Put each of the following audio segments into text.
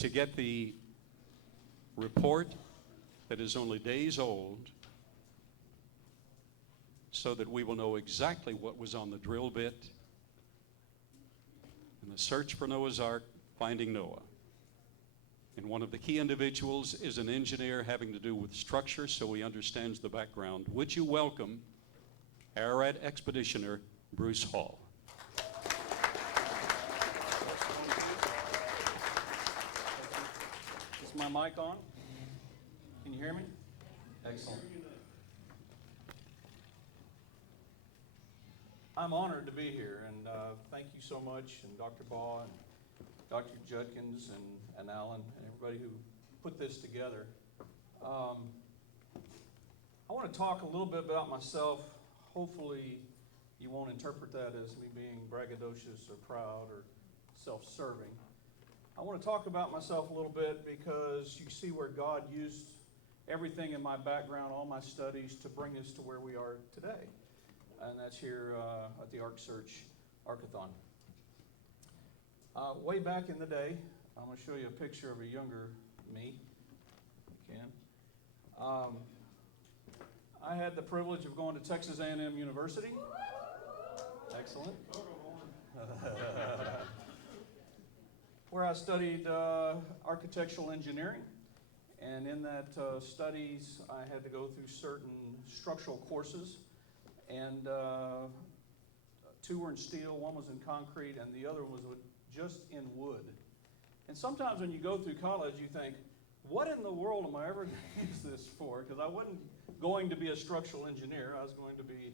to get the report that is only days old so that we will know exactly what was on the drill bit in the search for Noah's Ark, finding Noah. And one of the key individuals is an engineer having to do with structure, so he understands the background. Would you welcome Ararat expeditioner Bruce Hall? Is my mic on? Can you hear me? Excellent. I'm honored to be here, and thank you so much, and Dr. Baugh, and Dr. Judkins, and Alan, and everybody who put this together. I want to talk a little bit about myself. Hopefully, you won't interpret that as me being braggadocious or proud or self-serving. I want to talk about myself a little bit because you see where God used everything in my background, all my studies, to bring us to where we are today. And that's here at the ARK-A-THON. Way back in the day, I'm going to show you a picture of a younger me, if you can. I had the privilege of going to Texas A&M University. Excellent. Where I studied architectural engineering. And in that studies, I had to go through certain structural courses. And two were in steel, one was in concrete, and the other was just in wood. And sometimes when you go through college, you think, what in the world am I ever going to use this for? Because I wasn't going to be a structural engineer. I was going to be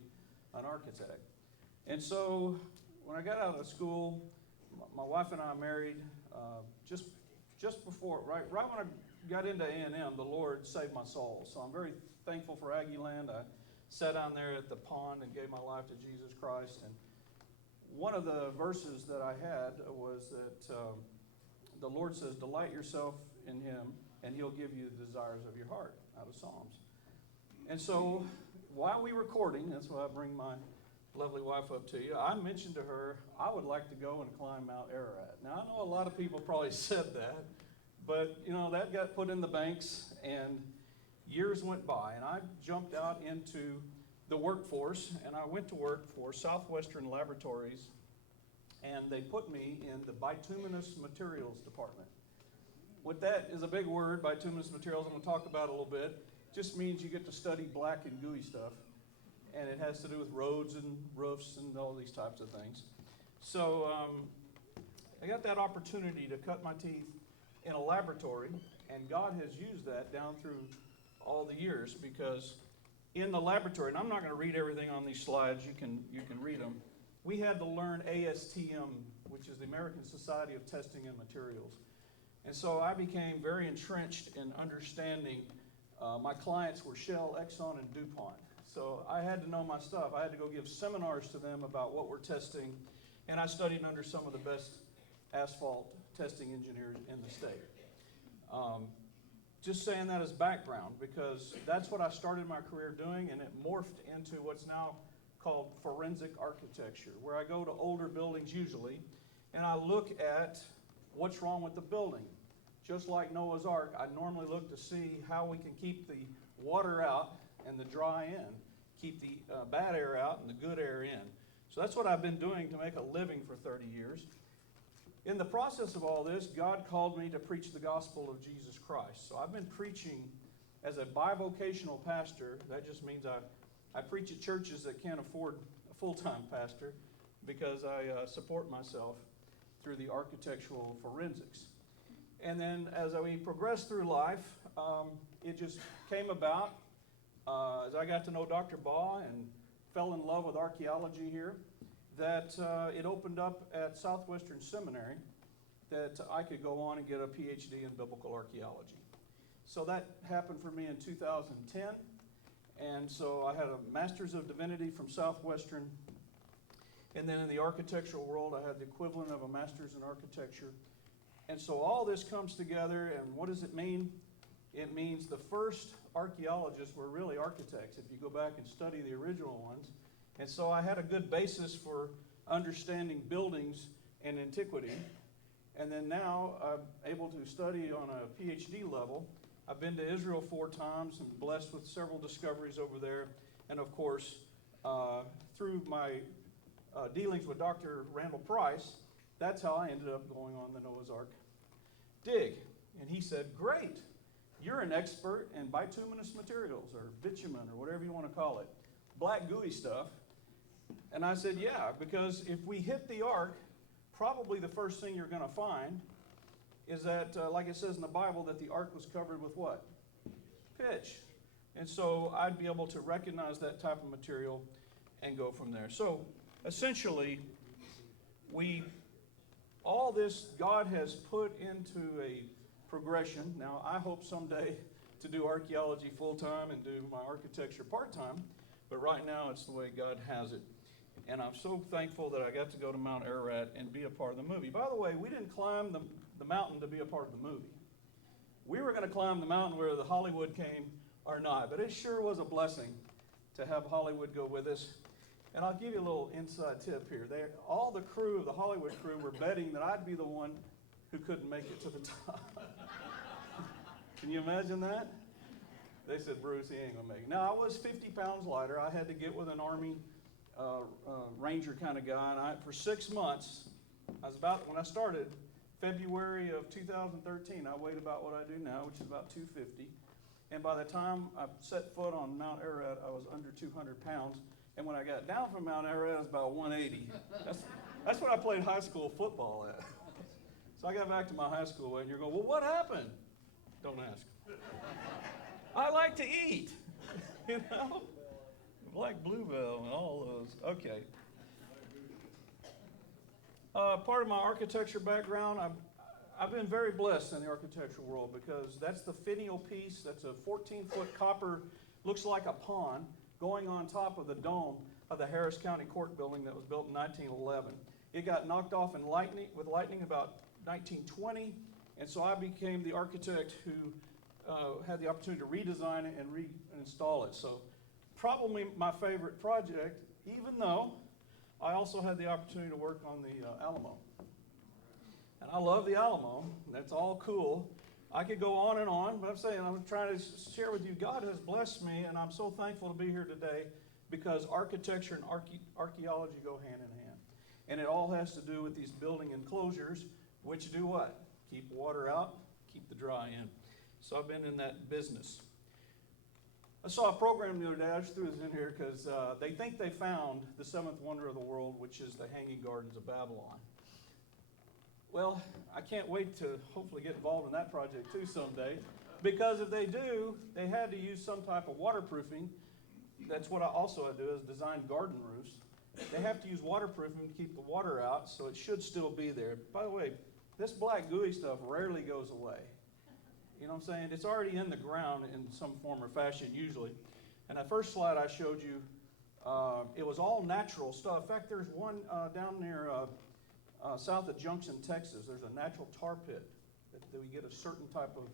an architect. And so when I got out of school, my wife and I married just before, right when I got into A&M, the Lord saved my soul. So I'm very thankful for Aggie Land. I sat down there at the pond and gave my life to Jesus Christ. And one of the verses that I had was that the Lord says, delight yourself in him, and he'll give you the desires of your heart, out of Psalms. And so while we were courting, that's why I bring my lovely wife up to you, I mentioned to her, I would like to go and climb Mount Ararat. Now, I know a lot of people probably said that, but, that got put in the banks, and years went by, and I jumped out into the workforce, and I went to work for Southwestern Laboratories, and they put me in the bituminous materials department. What that is a big word, bituminous materials, I'm going to talk about a little bit. Just means you get to study black and gooey stuff, and it has to do with roads and roofs and all these types of things. So I got that opportunity to cut my teeth in a laboratory, and God has used that down through all the years, because in the laboratory, and I'm not going to read everything on these slides, you can read them, we had to learn ASTM, which is the American Society of Testing and Materials. And so I became very entrenched in understanding my clients were Shell, Exxon, and DuPont. So I had to know my stuff. I had to go give seminars to them about what we're testing, and I studied under some of the best asphalt testing engineers in the state. Just saying that as background, because that's what I started my career doing, and it morphed into what's now called forensic architecture, where I go to older buildings usually, and I look at what's wrong with the building. Just like Noah's Ark, I normally look to see how we can keep the water out and the dry in, keep the bad air out and the good air in. So that's what I've been doing to make a living for 30 years. In the process of all this, God called me to preach the gospel of Jesus Christ. So I've been preaching as a bivocational pastor. That just means I preach at churches that can't afford a full-time pastor, because I support myself through the architectural forensics. And then as we progressed through life, it just came about as I got to know Dr. Baugh and fell in love with archaeology here, that it opened up at Southwestern Seminary that I could go on and get a PhD in biblical archaeology. So that happened for me in 2010. And so I had a Master's of Divinity from Southwestern. And then in the architectural world, I had the equivalent of a Master's in Architecture. And so all this comes together, and what does it mean? It means the first archaeologists were really architects, if you go back and study the original ones. And so I had a good basis for understanding buildings and antiquity. And then now I'm able to study on a PhD level. I've been to Israel 4 times and blessed with several discoveries over there. And of course, through my dealings with Dr. Randall Price, that's how I ended up going on the Noah's Ark dig. And he said, great, you're an expert in bituminous materials, or bitumen, or whatever you want to call it, black gooey stuff. And I said, yeah, because if we hit the ark, probably the first thing you're going to find is that, like it says in the Bible, that the ark was covered with what? Pitch. And so I'd be able to recognize that type of material and go from there. So essentially, all this God has put into a progression. Now, I hope someday to do archaeology full-time and do my architecture part-time, but right now it's the way God has it. And I'm so thankful that I got to go to Mount Ararat and be a part of the movie. By the way, we didn't climb the mountain to be a part of the movie. We were going to climb the mountain where the Hollywood came or not, but it sure was a blessing to have Hollywood go with us. And I'll give you a little inside tip here. All the crew, the Hollywood crew, were betting that I'd be the one who couldn't make it to the top. Can you imagine that? They said, Bruce, he ain't going to make it. Now, I was 50 pounds lighter. I had to get with an Army Ranger kind of guy. And for 6 months, when I started, February of 2013, I weighed about what I do now, which is about 250. And by the time I set foot on Mount Ararat, I was under 200 pounds. And when I got down from Mount Ararat, I was about 180. That's what I played high school football at. So I got back to my high school weight, and you're going, well, what happened? Don't ask. I like to eat, you know? Like Bluebell and all those. Okay. Part of my architecture background, I've been very blessed in the architectural world because that's the finial piece. That's a 14-foot copper, looks like a pond, going on top of the dome of the Harris County Court building that was built in 1911. It got knocked off with lightning about 1920, and so I became the architect who had the opportunity to redesign it and reinstall it. So probably my favorite project, even though I also had the opportunity to work on the Alamo. And I love the Alamo. That's all cool. I could go on and on, but I'm trying to share with you, God has blessed me, and I'm so thankful to be here today because architecture and archaeology go hand in hand. And it all has to do with these building enclosures, which do what? Keep water out, keep the dry in. So I've been in that business. I saw a program the other day, I just threw this in here because they think they found the seventh wonder of the world, which is the Hanging Gardens of Babylon. Well, I can't wait to hopefully get involved in that project too someday, because if they do, they had to use some type of waterproofing. That's what I do, is design garden roofs. They have to use waterproofing to keep the water out, so it should still be there. By the way, this black gooey stuff rarely goes away. You know what I'm saying? It's already in the ground in some form or fashion usually. And that first slide I showed you, it was all natural stuff. In fact, there's one down near south of Junction, Texas. There's a natural tar pit that we get a certain type of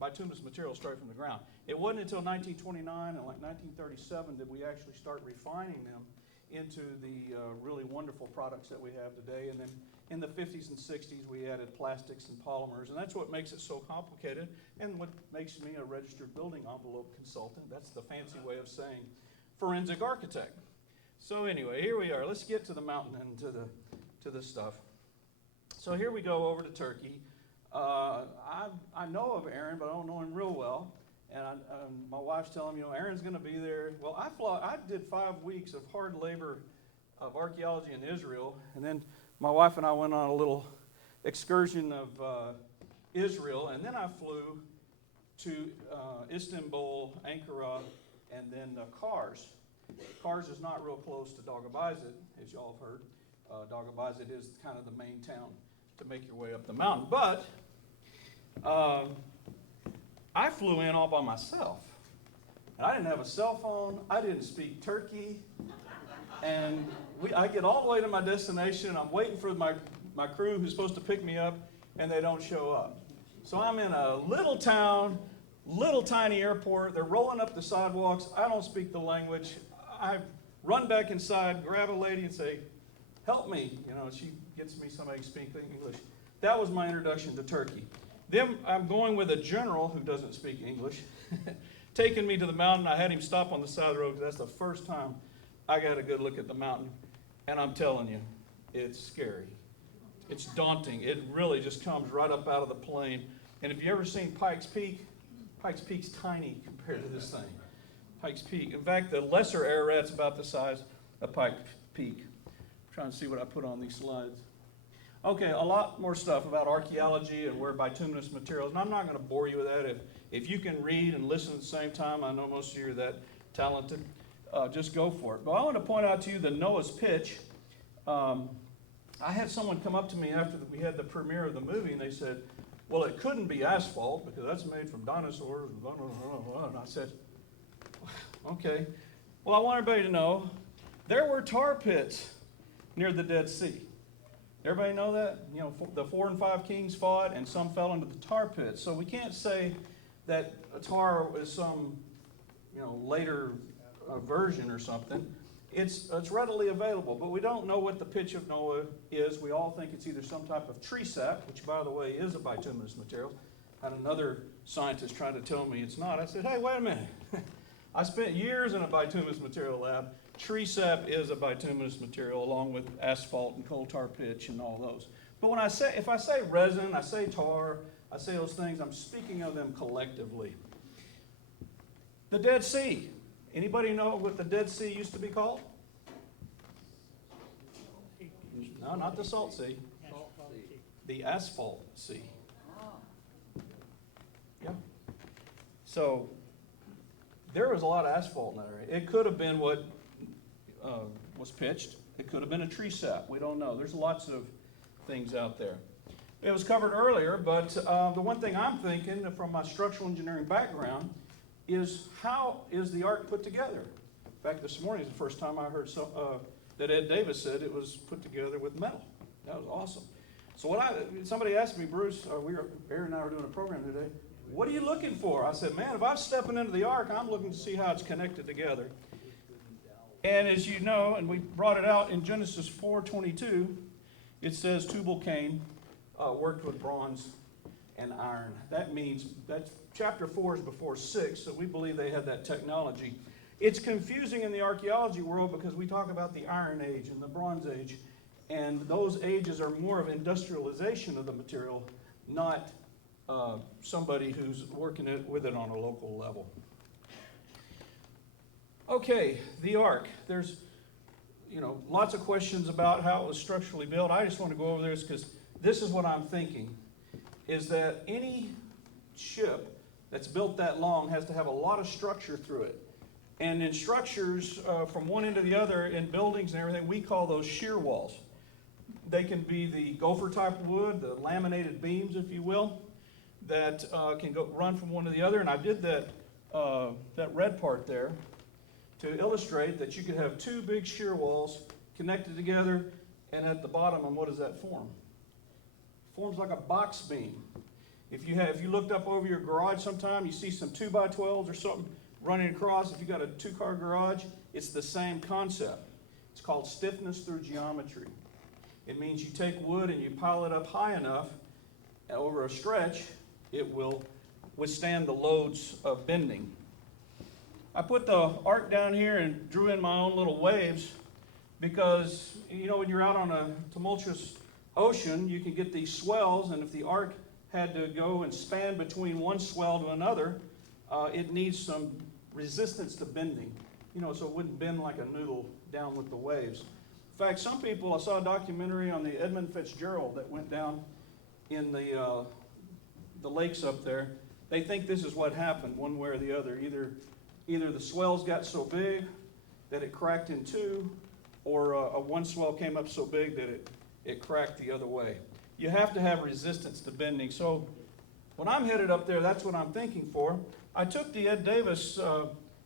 bituminous material straight from the ground. It wasn't until 1929 and like 1937 that we actually start refining them into the really wonderful products that we have today. And then in the 50s and 60s, we added plastics and polymers, and that's what makes it so complicated and what makes me a registered building envelope consultant. That's the fancy way of saying forensic architect. So anyway, here we are. Let's get to the mountain and to the stuff. So here we go over to Turkey. I know of Aaron, but I don't know him real well. And my wife's telling me, Aaron's going to be there. Well, I did 5 weeks of hard labor of archaeology in Israel, and then my wife and I went on a little excursion of Israel, and then I flew to Istanbul, Ankara, and then Kars. Kars is not real close to Dagobazit, as y'all have heard. Dagobazit is kind of the main town to make your way up the mountain. But I flew in all by myself. And I didn't have a cell phone. I didn't speak Turkey. And I get all the way to my destination. I'm waiting for my crew who's supposed to pick me up, and they don't show up. So I'm in a little town, little tiny airport. They're rolling up the sidewalks. I don't speak the language. I run back inside, grab a lady and say, help me. She gets me somebody speaking English. That was my introduction to Turkey. Then I'm going with a general who doesn't speak English, taking me to the mountain. I had him stop on the side of the road because that's the first time I got a good look at the mountain. And I'm telling you, it's scary. It's daunting. It really just comes right up out of the plain. And if you've ever seen Pikes Peak's tiny compared to this thing. Pikes Peak. In fact, the lesser Ararat's about the size of Pikes Peak. I'm trying to see what I put on these slides. Okay, a lot more stuff about archaeology and where bituminous materials, and I'm not going to bore you with that. If you can read and listen at the same time, I know most of you are that talented, just go for it. But I want to point out to you the Noah's Pitch. I had someone come up to me after we had the premiere of the movie, and they said, well, it couldn't be asphalt because that's made from dinosaurs, and blah, blah, blah, blah. And I said, okay. Well, I want everybody to know there were tar pits near the Dead Sea. Everybody know that? You know, the 4 and 5 kings fought, and some fell into the tar pits. So we can't say that tar is some, later version or something. It's readily available, but we don't know what the pitch of Noah is. We all think it's either some type of tree sap, which, by the way, is a bituminous material. I had another scientist trying to tell me it's not. I said, hey, wait a minute. I spent years in a bituminous material lab. Tree sap is a bituminous material along with asphalt and coal tar pitch and all those. But if I say resin, I say tar, I say those things, I'm speaking of them collectively. The Dead Sea. Anybody know what the Dead Sea used to be called? No, not the Salt Sea. The Asphalt Sea. Yeah. So there was a lot of asphalt in that area. It could have been what was pitched. It could have been a tree sap. We don't know. There's lots of things out there. It was covered earlier, but the one thing I'm thinking from my structural engineering background is how is the ark put together? In fact, this morning is the first time I heard that Ed Davis said it was put together with metal. That was awesome. So somebody asked me, Bruce, Aaron and I were doing a program today, what are you looking for? I said, man, if I'm stepping into the ark, I'm looking to see how it's connected together. And as you know, and we brought it out in Genesis 4:22, it says Tubal-Cain worked with bronze and iron. That means that's chapter 4 is before 6, so we believe they had that technology. It's confusing in the archaeology world because we talk about the Iron Age and the Bronze Age, and those ages are more of industrialization of the material, not somebody who's working with it on a local level. Okay, the ark. There's lots of questions about how it was structurally built. I just want to go over this because this is what I'm thinking, is that any ship that's built that long has to have a lot of structure through it. And in structures, from one end to the other, in buildings and everything, we call those shear walls. They can be the gopher type of wood, the laminated beams, if you will, that can run from one to the other. And I did that red part there to illustrate that you could have two big shear walls connected together, and at the bottom, and what does that form? Forms like a box beam. If you looked up over your garage sometime, you see some 2x12s or something running across. If you got a 2-car garage, it's the same concept. It's called stiffness through geometry. It means you take wood and you pile it up high enough, and over a stretch, it will withstand the loads of bending. I put the ark down here and drew in my own little waves because, when you're out on a tumultuous ocean, you can get these swells, and if the ark had to go and span between one swell to another, it needs some resistance to bending, so it wouldn't bend like a noodle down with the waves. In fact, some people, I saw a documentary on the Edmund Fitzgerald that went down in the lakes up there. They think this is what happened one way or the other. Either the swells got so big that it cracked in two, or one swell came up so big that it cracked the other way. You have to have resistance to bending. So when I'm headed up there, that's what I'm thinking for. I took the Ed Davis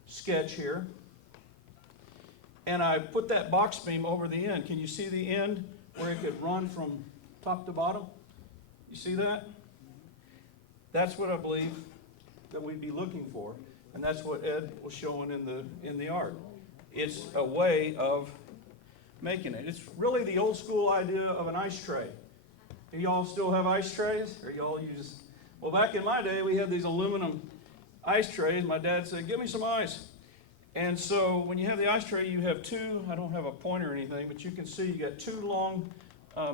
sketch here, and I put that box beam over the end. Can you see the end where it could run from top to bottom? You see that? That's what I believe that we'd be looking for, and that's what Ed was showing in the ark. It's a way of making it. It's really the old school idea of an ice tray. Do y'all still have ice trays? Or y'all use... Well, back in my day, we had these aluminum ice trays. My dad said, give me some ice. And so when you have the ice tray, you have two, I don't have a pointer or anything, but you can see you got two long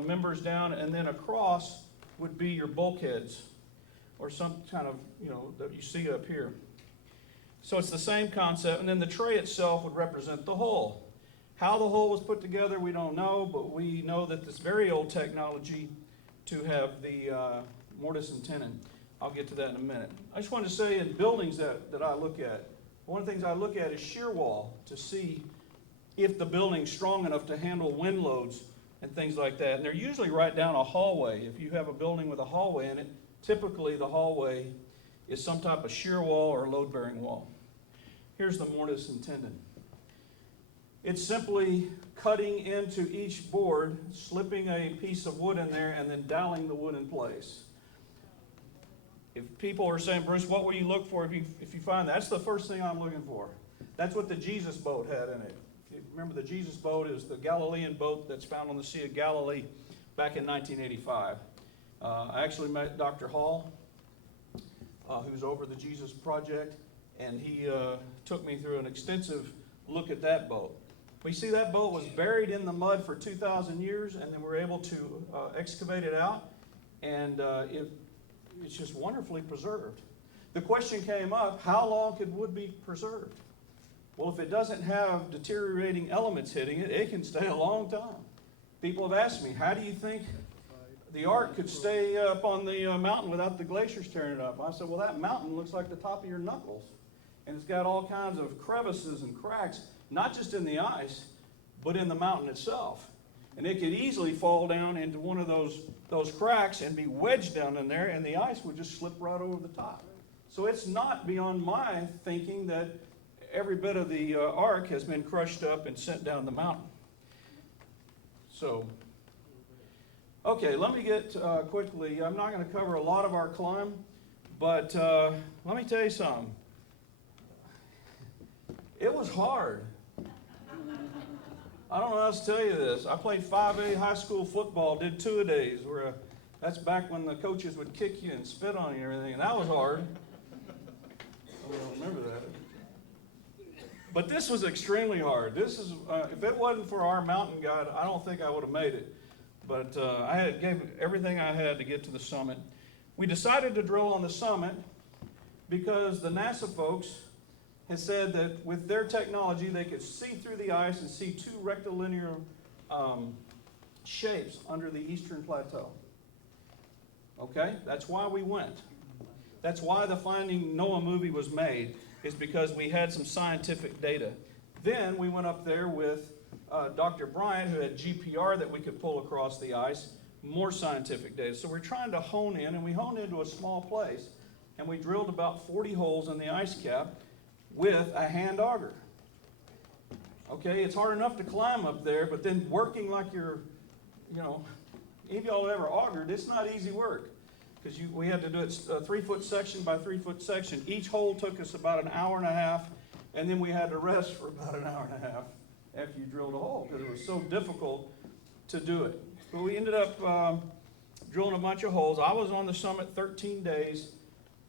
members down, and then across would be your bulkheads, or some kind of, that you see up here. So it's the same concept, and then the tray itself would represent the hull. How the hull was put together, we don't know, but we know that this very old technology to have the mortise and tenon. I'll get to that in a minute. I just wanted to say in buildings that I look at, one of the things I look at is shear wall to see if the building's strong enough to handle wind loads and things like that. And they're usually right down a hallway. If you have a building with a hallway in it, typically the hallway is some type of shear wall or load-bearing wall. Here's the mortise and tenon. It's simply cutting into each board, slipping a piece of wood in there, and then doweling the wood in place. If people are saying, Bruce, what will you look for if you find that? That's the first thing I'm looking for. That's what the Jesus boat had in it. If you remember, the Jesus boat is the Galilean boat that's found on the Sea of Galilee back in 1985. I actually met Dr. Hall, who's over the Jesus Project, and he took me through an extensive look at that boat. We see that boat was buried in the mud for 2,000 years, and then we're able to excavate it out, and it's just wonderfully preserved. The question came up, how long could wood be preserved? Well, if it doesn't have deteriorating elements hitting it, it can stay a long time. People have asked me, how do you think the Ark could stay up on the mountain without the glaciers tearing it up? I said, well, that mountain looks like the top of your knuckles. And it's got all kinds of crevices and cracks, not just in the ice, but in the mountain itself. And it could easily fall down into one of those cracks and be wedged down in there, and the ice would just slip right over the top. So it's not beyond my thinking that every bit of the Ark has been crushed up and sent down the mountain. So, okay, let me get quickly, I'm not going to cover a lot of our climb, but let me tell you something. It was hard. I don't know how else to tell you this. I played 5A high school football, did two-a-days, where that's back when the coaches would kick you and spit on you and everything, and that was hard. I don't remember that. But this was extremely hard. This is, if it wasn't for our mountain guide, I don't think I would have made it. But I gave everything I had to get to the summit. We decided to drill on the summit because the NASA folks had said that with their technology, they could see through the ice and see two rectilinear shapes under the eastern plateau. Okay? That's why we went. That's why the Finding Noah movie was made, is because we had some scientific data. Then we went up there with Dr. Bryant, who had GPR that we could pull across the ice, more scientific data. So we're trying to hone in, and we honed into a small place, and we drilled about 40 holes in the ice cap with a hand auger. Okay, it's hard enough to climb up there, but then working like you're, any of y'all have ever augered, it's not easy work. Because we had to do it 3-foot section by 3-foot section. Each hole took us about an hour and a half, and then we had to rest for about an hour and a half after you drilled a hole, because it was so difficult to do it. But we ended up drilling a bunch of holes. I was on the summit 13 days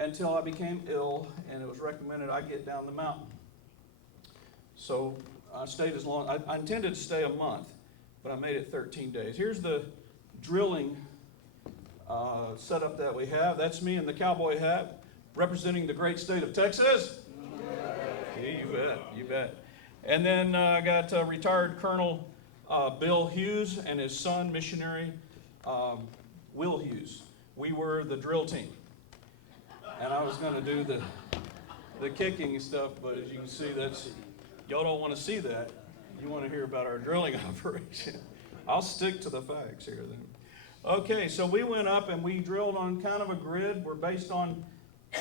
until I became ill, and it was recommended I get down the mountain. So I stayed as long. I intended to stay a month, but I made it 13 days. Here's the drilling setup that we have. That's me in the cowboy hat, representing the great state of Texas. Yeah, you bet, you bet. And then I got retired Colonel Bill Hughes and his son, missionary Will Hughes. We were the drill team. And I was going to do the kicking stuff, but as you can see, y'all don't want to see that. You want to hear about our drilling operation. I'll stick to the facts here then. Okay, so we went up and we drilled on kind of a grid. We're based on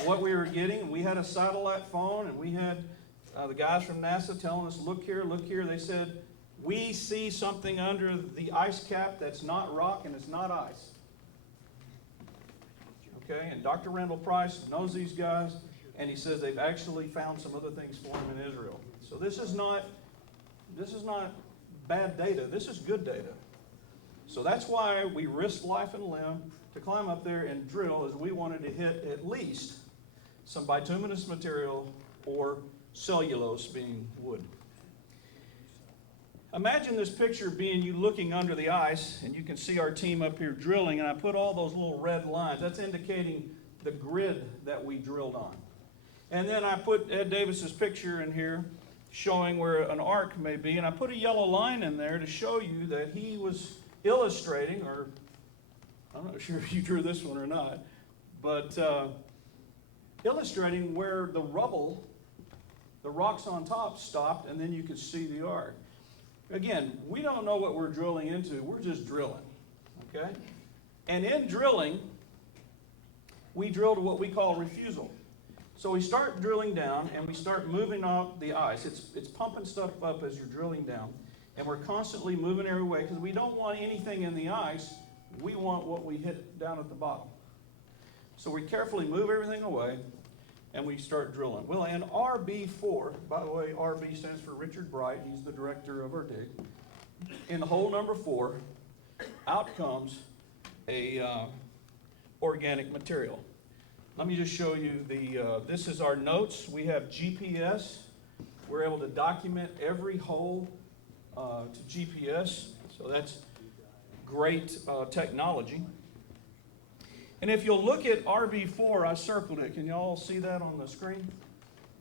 what we were getting. We had a satellite phone, and we had the guys from NASA telling us, look here, look here. They said, we see something under the ice cap that's not rock and it's not ice. Okay, and Dr. Randall Price knows these guys, and he says they've actually found some other things for him in Israel. So this is not bad data. This is good data. So that's why we risked life and limb to climb up there and drill, as we wanted to hit at least some bituminous material or cellulose, being wood. Imagine this picture being you looking under the ice, and you can see our team up here drilling, and I put all those little red lines. That's indicating the grid that we drilled on. And then I put Ed Davis's picture in here showing where an arc may be, and I put a yellow line in there to show you that he was illustrating, or I'm not sure if you drew this one or not, but illustrating where the rubble, the rocks on top stopped, and then you could see the arc. Again, we don't know what we're drilling into. We're just drilling, okay? And in drilling, we drilled what we call refusal. So we start drilling down, and we start moving off the ice. It's pumping stuff up as you're drilling down, and we're constantly moving every way because we don't want anything in the ice. We want what we hit down at the bottom. So we carefully move everything away, and we start drilling. Well, in RB4, by the way, RB stands for Richard Bright. He's the director of our dig. In hole number 4, out comes a organic material. Let me just show you this is our notes. We have GPS. We're able to document every hole to GPS. So that's great technology. And if you'll look at RB4, I circled it. Can you all see that on the screen?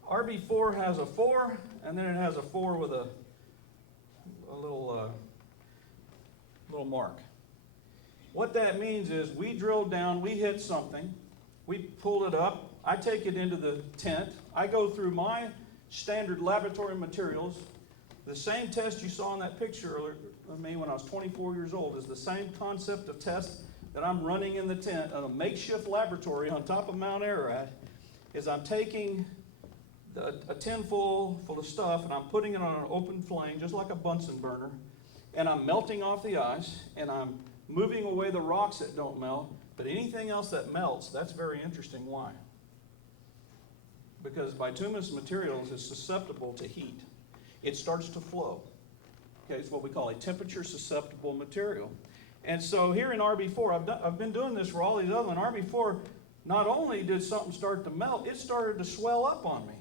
RB4 has a 4, and then it has a 4 with a little mark. What that means is we drilled down, we hit something, we pulled it up, I take it into the tent, I go through my standard laboratory materials. The same test you saw in that picture of me when I was 24 years old is the same concept of test that I'm running in the tent at a makeshift laboratory on top of Mount Ararat. Is I'm taking a tin full of stuff, and I'm putting it on an open flame, just like a Bunsen burner, and I'm melting off the ice, and I'm moving away the rocks that don't melt, but anything else that melts, that's very interesting. Why? Because bituminous materials is susceptible to heat. It starts to flow. Okay, it's what we call a temperature-susceptible material. And so here in RB4, I've been doing this for all these other ones. RB4, not only did something start to melt, it started to swell up on me.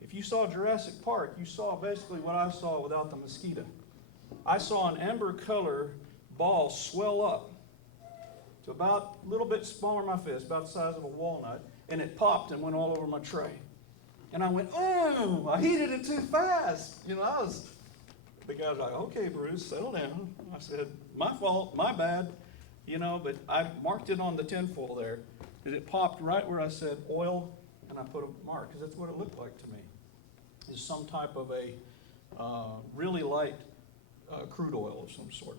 If you saw Jurassic Park, you saw basically what I saw without the mosquito. I saw an amber color ball swell up to about a little bit smaller than my fist, about the size of a walnut, and it popped and went all over my tray. And I went, oh, I heated it too fast. You know, the guy's like, okay, Bruce, settle down. I said, my fault, my bad. You know, but I marked it on the tinfoil there, because it popped right where I said oil, and I put a mark, because that's what it looked like to me. It's some type of a really light crude oil of some sort.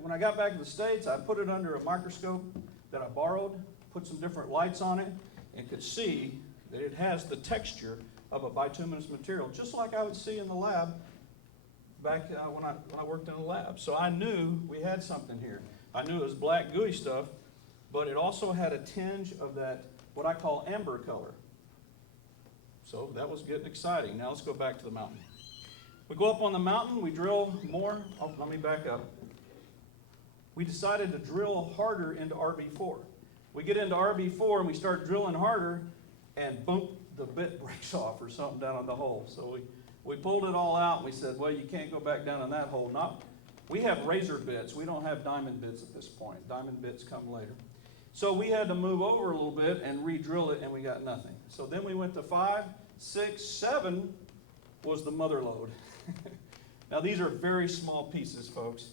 When I got back to the States, I put it under a microscope that I borrowed, put some different lights on it, and could see that it has the texture of a bituminous material, just like I would see in the lab back when I worked in the lab. So I knew we had something here. I knew it was black gooey stuff, but it also had a tinge of that, what I call amber color. So that was getting exciting. Now let's go back to the mountain. We go up on the mountain, we drill more. Oh, let me back up. We decided to drill harder into RB4. We get into RB4 and we start drilling harder, and boom, the bit breaks off or something down in the hole. So we pulled it all out, and we said, well, you can't go back down in that hole. We have razor bits. We don't have diamond bits at this point. Diamond bits come later. So we had to move over a little bit and re-drill it, and we got nothing. So then we went to 5, 6, 7 was the mother lode. Now these are very small pieces, folks,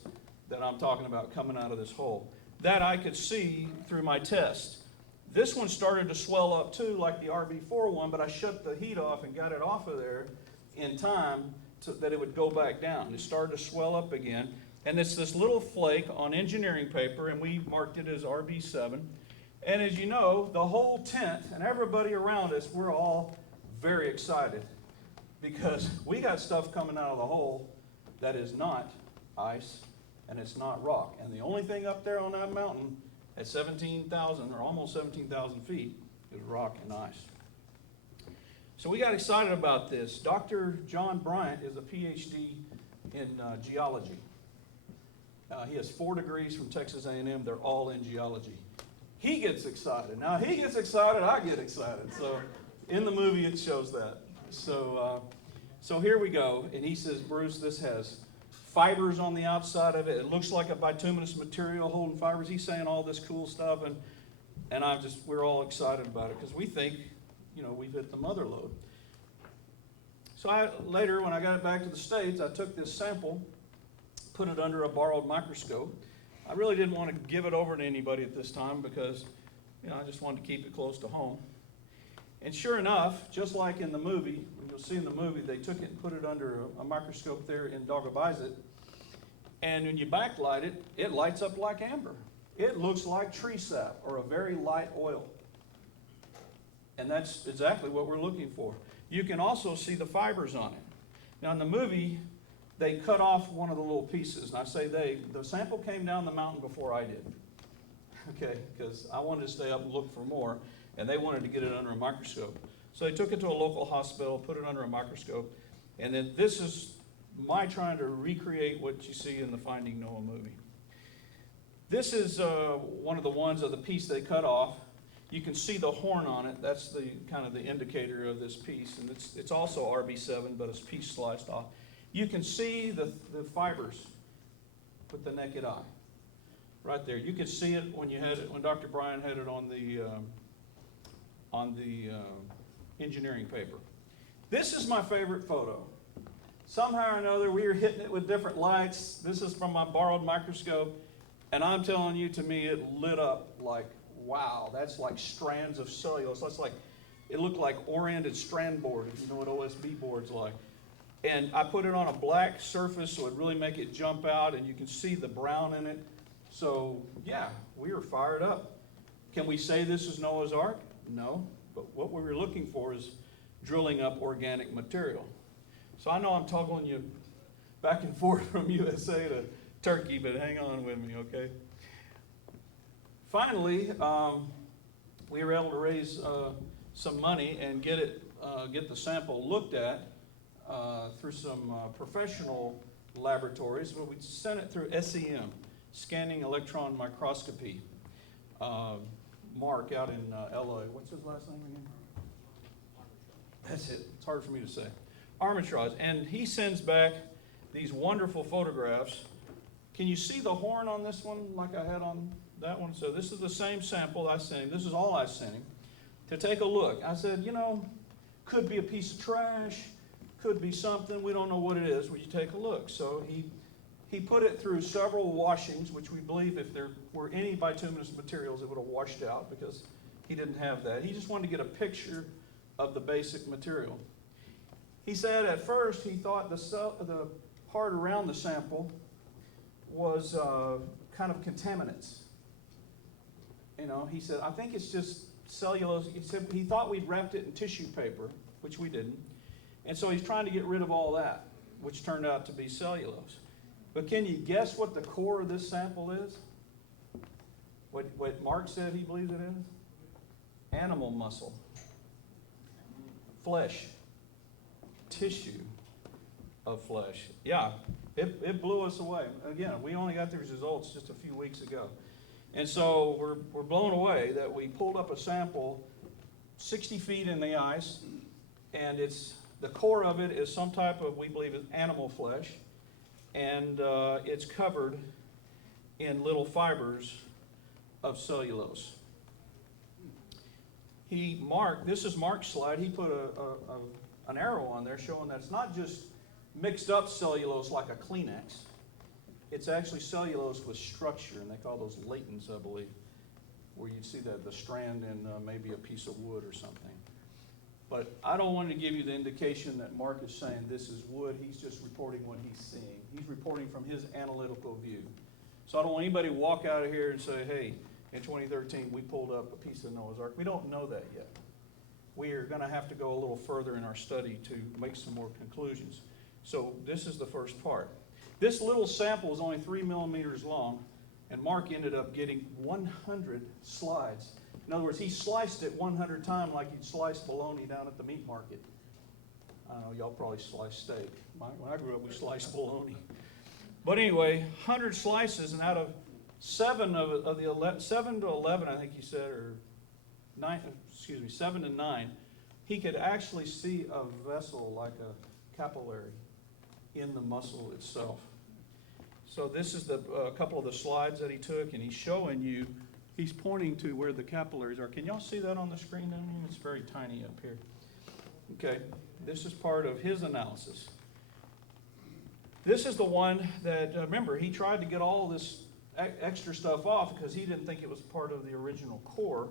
that I'm talking about coming out of this hole, that I could see through my test. This one started to swell up too, like the RB4 one, but I shut the heat off and got it off of there in time that it would go back down. It started to swell up again, and it's this little flake on engineering paper, and we marked it as RB7. And as you know, the whole tent and everybody around us, we're all very excited because we got stuff coming out of the hole that is not ice and it's not rock. And the only thing up there on that mountain at 17,000 or almost 17,000 feet is rock and ice. So we got excited about this. Dr. John Bryant is a PhD in geology. He has 4 degrees from Texas A&M. They're all in geology. He gets excited. Now, he gets excited, I get excited. So in the movie, it shows that. So here we go. And he says, Bruce, this has fibers on the outside of it. It looks like a bituminous material holding fibers. He's saying all this cool stuff. And we're all excited about it because we think, we've hit the mother lode. So later, when I got it back to the States, I took this sample, put it under a borrowed microscope. I really didn't want to give it over to anybody at this time because, I just wanted to keep it close to home. And sure enough, just like in the movie, you'll see in the movie, they took it and put it under a microscope there in Daugavpilsit. And when you backlight it, it lights up like amber. It looks like tree sap or a very light oil. And that's exactly what we're looking for. You can also see the fibers on it. Now in the movie, they cut off one of the little pieces. And I say the sample came down the mountain before I did. Okay, because I wanted to stay up and look for more, and they wanted to get it under a microscope. So they took it to a local hospital, put it under a microscope, and then this is my trying to recreate what you see in the Finding Noah movie. This is one of the ones of the piece they cut off. You can see the horn on it. That's the kind of the indicator of this piece, and it's also RB7, but it's piece sliced off. You can see the fibers with the naked eye, right there. You could see it when Dr. Bryan had it on the engineering paper. This is my favorite photo. Somehow or another, we were hitting it with different lights. This is from my borrowed microscope, and I'm telling you, to me, it lit up like, wow, that's like strands of cellulose. It looked like oriented strand board, if you know what OSB board's like. And I put it on a black surface so it really make it jump out, and you can see the brown in it. So yeah, we were fired up. Can we say this is Noah's Ark? No, but what we were looking for is drilling up organic material. So I know I'm toggling you back and forth from USA to Turkey, but hang on with me, okay? Finally, we were able to raise some money and get the sample looked at through some professional laboratories. But we sent it through SEM, Scanning Electron Microscopy. Mark out in LA. What's his last name again? That's it. It's hard for me to say. Armitage. And he sends back these wonderful photographs. Can you see the horn on this one like I had on that one? So this is the same sample I sent him. This is all I sent him to take a look. I said, could be a piece of trash, could be something. We don't know what it is. Would you take a look? So he put it through several washings, which we believe if there were any bituminous materials, it would have washed out because he didn't have that. He just wanted to get a picture of the basic material. He said at first he thought the part around the sample was kind of contaminants. He said, I think it's just cellulose. He said he thought we'd wrapped it in tissue paper, which we didn't. And so he's trying to get rid of all that, which turned out to be cellulose. But can you guess what the core of this sample is? What Mark said he believes it is? Animal muscle. Flesh. Tissue of flesh. Yeah, it blew us away. Again, we only got these results just a few weeks ago. And so we're blown away that we pulled up a sample 60 feet in the ice, and the core of it is some type of, we believe, is animal flesh, and it's covered in little fibers of cellulose. This is Mark's slide. He put an arrow on there showing that it's not just mixed up cellulose like a Kleenex. It's actually cellulose with structure, and they call those latents, I believe, where you'd see the strand in maybe a piece of wood or something. But I don't want to give you the indication that Mark is saying this is wood. He's just reporting what he's seeing. He's reporting from his analytical view. So I don't want anybody to walk out of here and say, hey, in 2013 we pulled up a piece of Noah's Ark. We don't know that yet. We are going to have to go a little further in our study to make some more conclusions. So this is the first part. This little sample is only 3 millimeters long, and Mark ended up getting 100 slides. In other words, he sliced it 100 times like you'd slice bologna down at the meat market. I don't know, y'all probably slice steak. When I grew up, we sliced bologna. But anyway, 100 slices, and out of 7 to 11, I think he said, or 7 to 9, he could actually see a vessel like a capillary in the muscle itself. So this is a couple of the slides that he took, and he's showing you, he's pointing to where the capillaries are. Can y'all see that on the screen down here? It's very tiny up here. Okay, this is part of his analysis. This is the one that, remember, he tried to get all this extra stuff off because he didn't think it was part of the original core.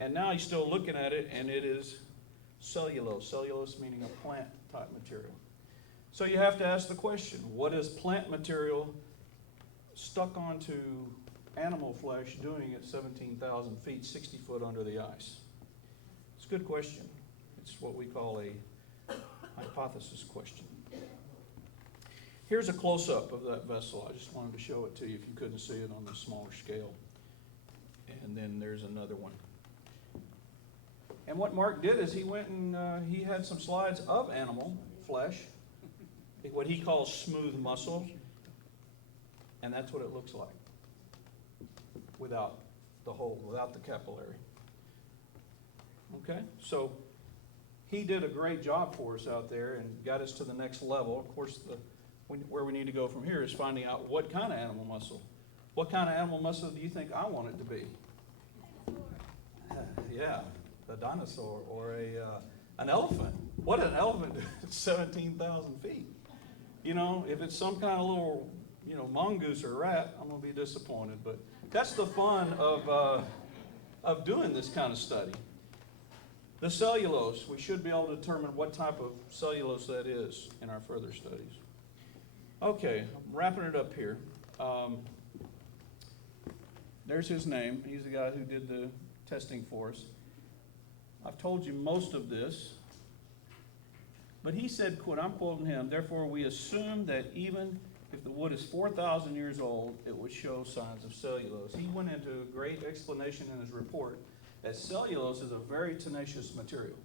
And now he's still looking at it, and it is cellulose. Cellulose meaning a plant type material. So you have to ask the question, what is plant material stuck onto animal flesh doing at 17,000 feet, 60 foot under the ice? It's a good question. It's what we call a hypothesis question. Here's a close-up of that vessel. I just wanted to show it to you if you couldn't see it on the smaller scale. And then there's another one. And what Mark did is he went and he had some slides of animal flesh, what he calls smooth muscle, and that's what it looks like without the hole, without the capillary. Okay, so he did a great job for us out there and got us to the next level. Of course, where we need to go from here is finding out what kind of animal muscle. What kind of animal muscle do you think I want it to be? Yeah, a dinosaur or an elephant. What an elephant at 17,000 feet. You know, if it's some kind of little, mongoose or rat, I'm going to be disappointed. But that's the fun of doing this kind of study. The cellulose, we should be able to determine what type of cellulose that is in our further studies. Okay, I'm wrapping it up here. There's his name. He's the guy who did the testing for us. I've told you most of this, but he said, quote, I'm quoting him, therefore we assume that even if the wood is 4,000 years old, it would show signs of cellulose. He went into a great explanation in his report that cellulose is a very tenacious material.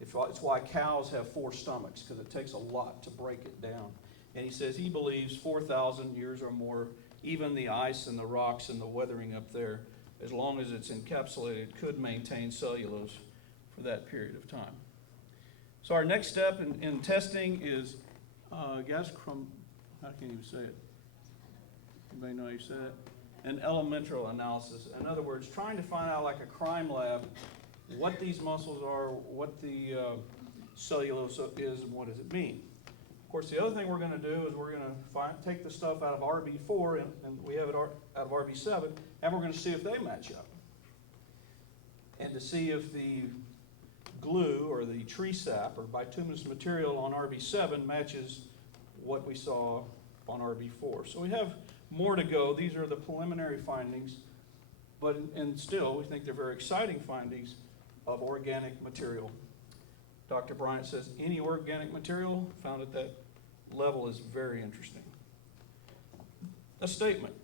It's why cows have 4 stomachs, because it takes a lot to break it down. And he says he believes 4,000 years or more, even the ice and the rocks and the weathering up there, as long as it's encapsulated, could maintain cellulose for that period of time. So our next step in testing is how can you say it? Anybody know how you say it? An elemental analysis. In other words, trying to find out, like a crime lab, what these muscles are, what the cellulose is, and what does it mean. Of course, the other thing we're going to do is we're going to take the stuff out of RB4, and we have it out of RB7, and we're going to see if they match up. And to see if the glue or the tree sap or bituminous material on RB7 matches what we saw on RB4. So we have more to go. These are the preliminary findings, and still we think they're very exciting findings of organic material. Dr. Bryant says any organic material found at that level is very interesting. A statement.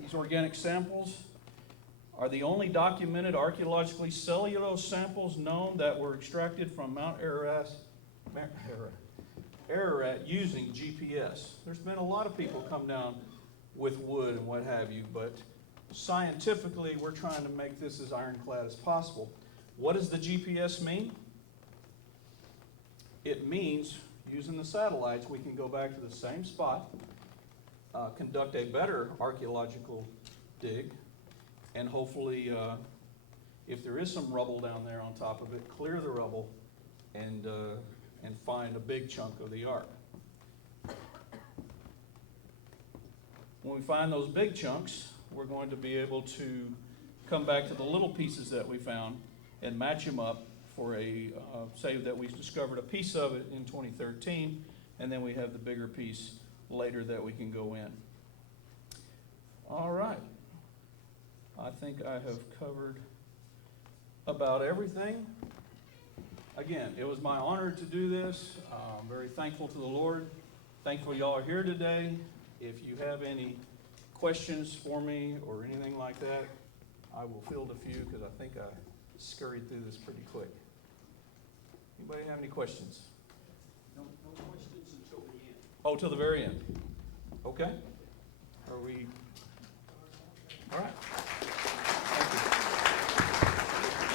These organic samples are the only documented archaeologically cellulose samples known that were extracted from Mount Ararat using GPS. There's been a lot of people come down with wood and what have you, but scientifically we're trying to make this as ironclad as possible. What does the GPS mean? It means, using the satellites, we can go back to the same spot, conduct a better archaeological dig, and hopefully, if there is some rubble down there on top of it, clear the rubble and find a big chunk of the Ark. When we find those big chunks, we're going to be able to come back to the little pieces that we found and match them up for say that we discovered a piece of it in 2013, and then we have the bigger piece later that we can go in. All right. I think I have covered about everything. Again, it was my honor to do this. I'm very thankful to the Lord. Thankful y'all are here today. If you have any questions for me or anything like that, I will field a few because I think I scurried through this pretty quick. Anybody have any questions? No questions until the end. Oh, till the very end. Okay. Are we? All right.